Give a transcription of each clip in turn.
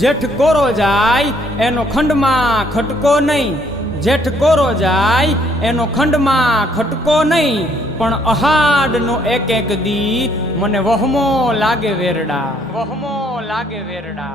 જેઠ કોરો જાય, એનો ખંડમાં ખટકો નહીં. જેઠ કોરો જાય, એનો ખંડમાં ખટકો નહીં. પણ અહાડનો એક એક દી મને વહમો લાગે વેરડા. વહમો લાગે વેરડા.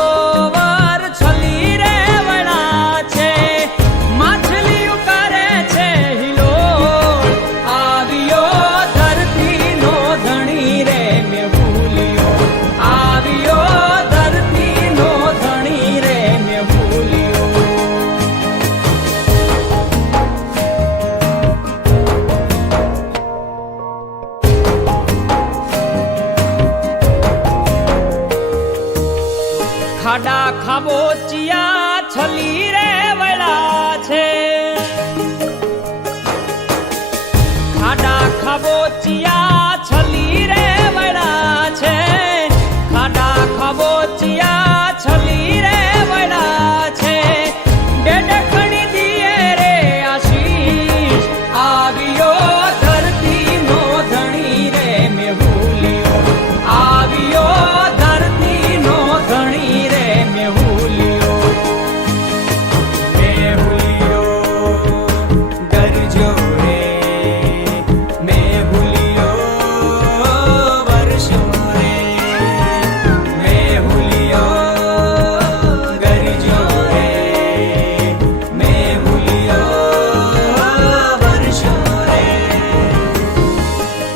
Mamochia.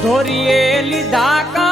ધોરીએ લીધા